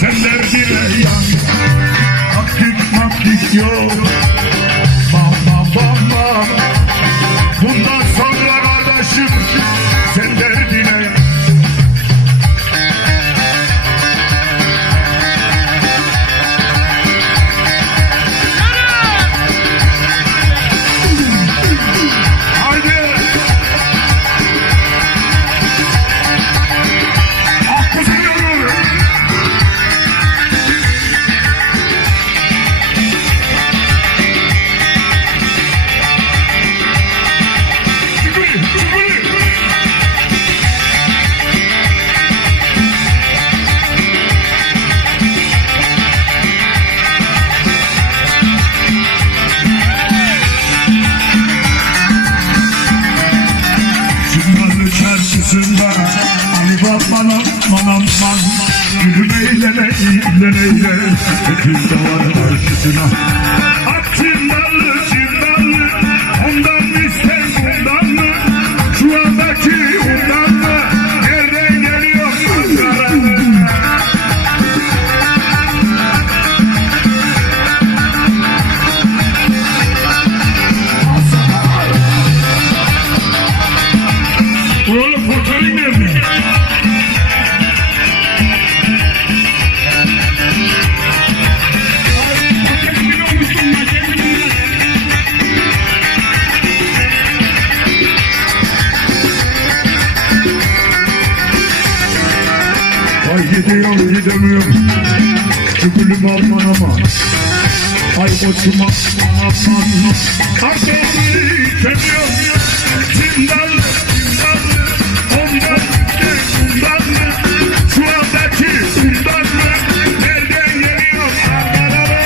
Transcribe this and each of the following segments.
sen derdine yan. Taktik yok. Bam bam bam bam. Bundan sonra kardeşim sen derdine yan. Ali babana manam man gülüm eylene eyle öküz de var karşısına. Atçın dallı çimdallı ondan isten bundan mı? Şu andaki ondan mı? Nereden geliyor Ankara'nın? Oğlum fotoğrafı nerede? Ay gidiyorum gidemiyorum. Çukulüm alman ama. Ay boşuma aman. Arkayı içemiyorum. Çimdallı çimdallı. Ondan bundan mı? Şu andaki bundan mı? Nereden geliyor Ankara'da?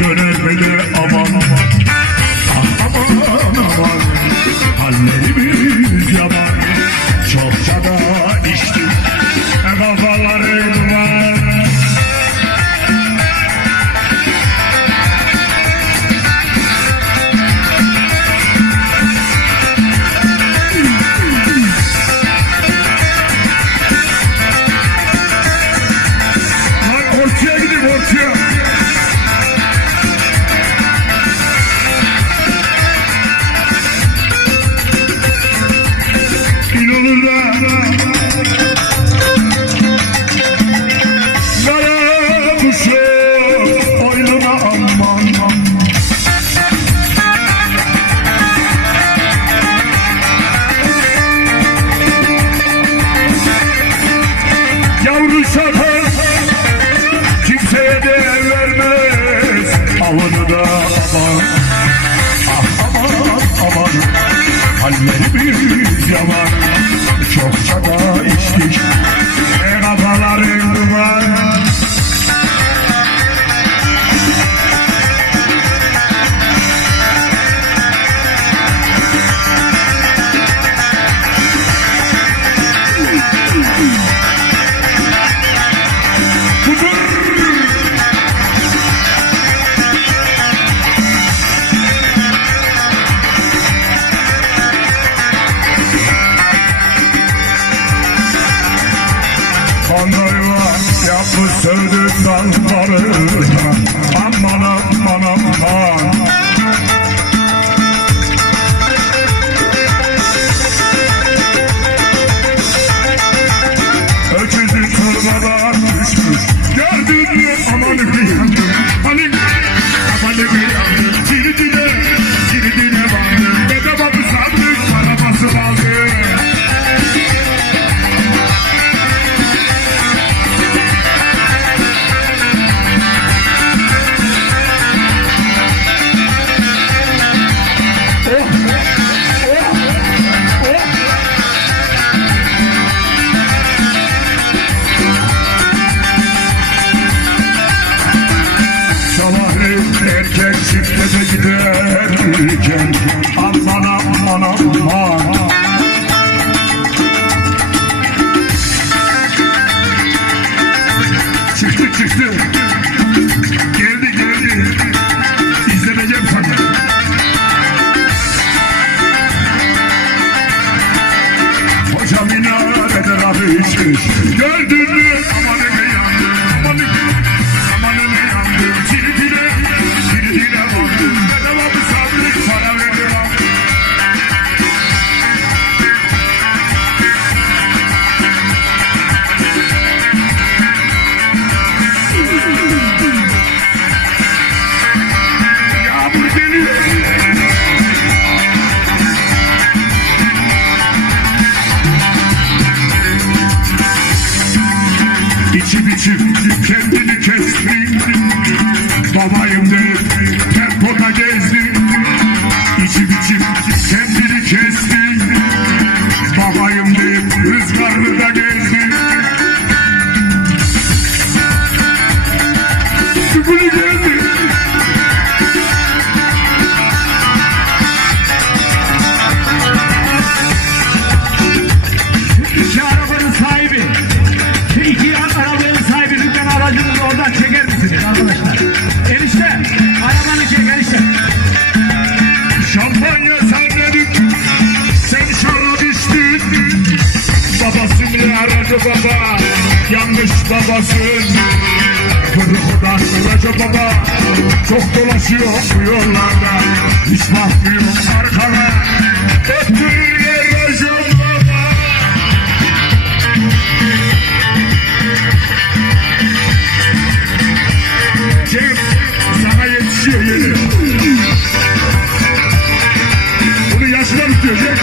Döner beni aman aman aman. Hallerimiz yaman. Çokça da içtik kafalarım var. Lan ortaya gidip ortaya. Yavru şoför kimseye değer vermez. Avını da aman. Ah aman aman. Hallerimiz yaman. Çokça da içtik kafalarım var. Yapmış sövdük dallarına. Aman aman aman. Öküzü turbadan düşmüş. Gördün mü aman kıyandım. Aman kıyandım. Ciridine çifte giderken aman aman aman. Çıktı. Geldi. İzleneceğim tabii. Hoca minarede Rabbi içmiş. Gördün mü? Aman ne yandı. Aman ne yandı. Tiridine bandı. Bedava bir sabret para verdim. İçip kendini kesti. Babayım deyip tempoda gezdi. İçip kendini kesti. Babayım deyip rüzgarlıda gezdi. Süpürü geldi. İki arabanın sahibi. İki arabanın sahibi lütfen aracınızı oradan çeker misiniz arkadaşlar? Enişte, arabanı çek enişte. Şampanya sarladık. Sen şarap içtin. Babasını aradı baba. Yanlış babasın. Kırıkıdan kıraca baba. Çok dolaşıyor bu yollarda. Hiç bakmıyor arkana. Öptüğüne racon baba. Cem sana yetişiyor yeri. Bunu yaşına bitiyor Cem.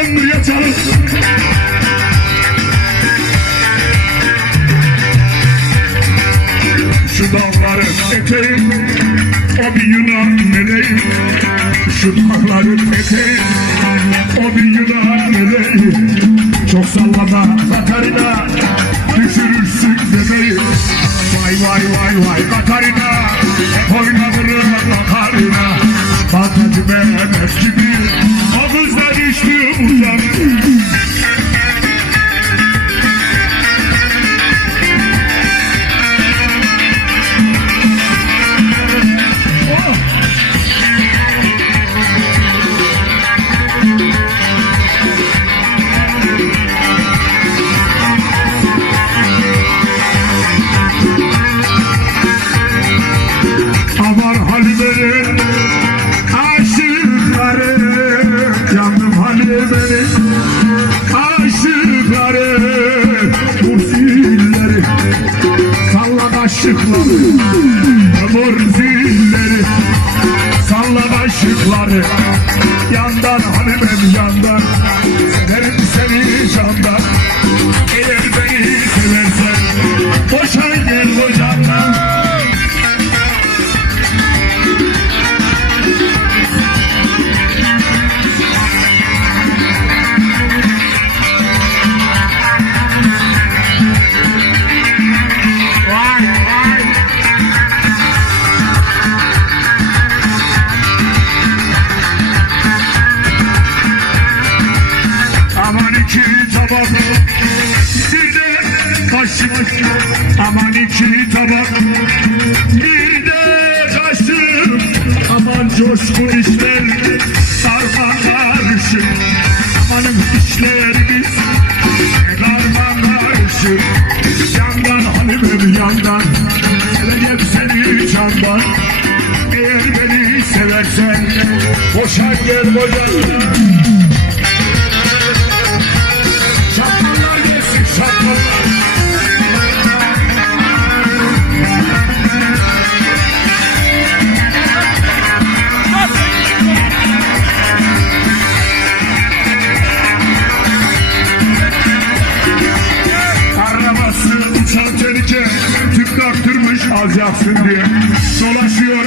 10 liraya çalış. Şu dağların eteği, o bir Yunan meleği. Şu dağların eteği, o bir Yunan meleği. Çok sallama Katarina, düşürürsün bebeği. Vay Katarina, hep oynanırım Katarina. Batacı Mehmet gibi, o kızlar düştü uzanır. Aman Halime'nin aşıkları, yandım Halime'nin aşıkları, bu zilleri, sallan aşıkları, bu zilleri, sallan aşıkları, yandan Halime'm yandan, severim seni candan, eğer beni seversen, boşan gel kocandan. Aman iki tabak, bir de kaşık. Aman iki tabak, bir de kaşık. Aman coşkun işler, sarma karışık. Amanın işlerimiz, karma karışık. Yandan Halimem yandan, seveceğim seni candan. Eğer beni seversen, boşan gel kocandan. Şapkanlar gelsin, şapkanlar. Arabası uçan tehlike, tüp taktırmış alacaksın diye. Dolaşıyor,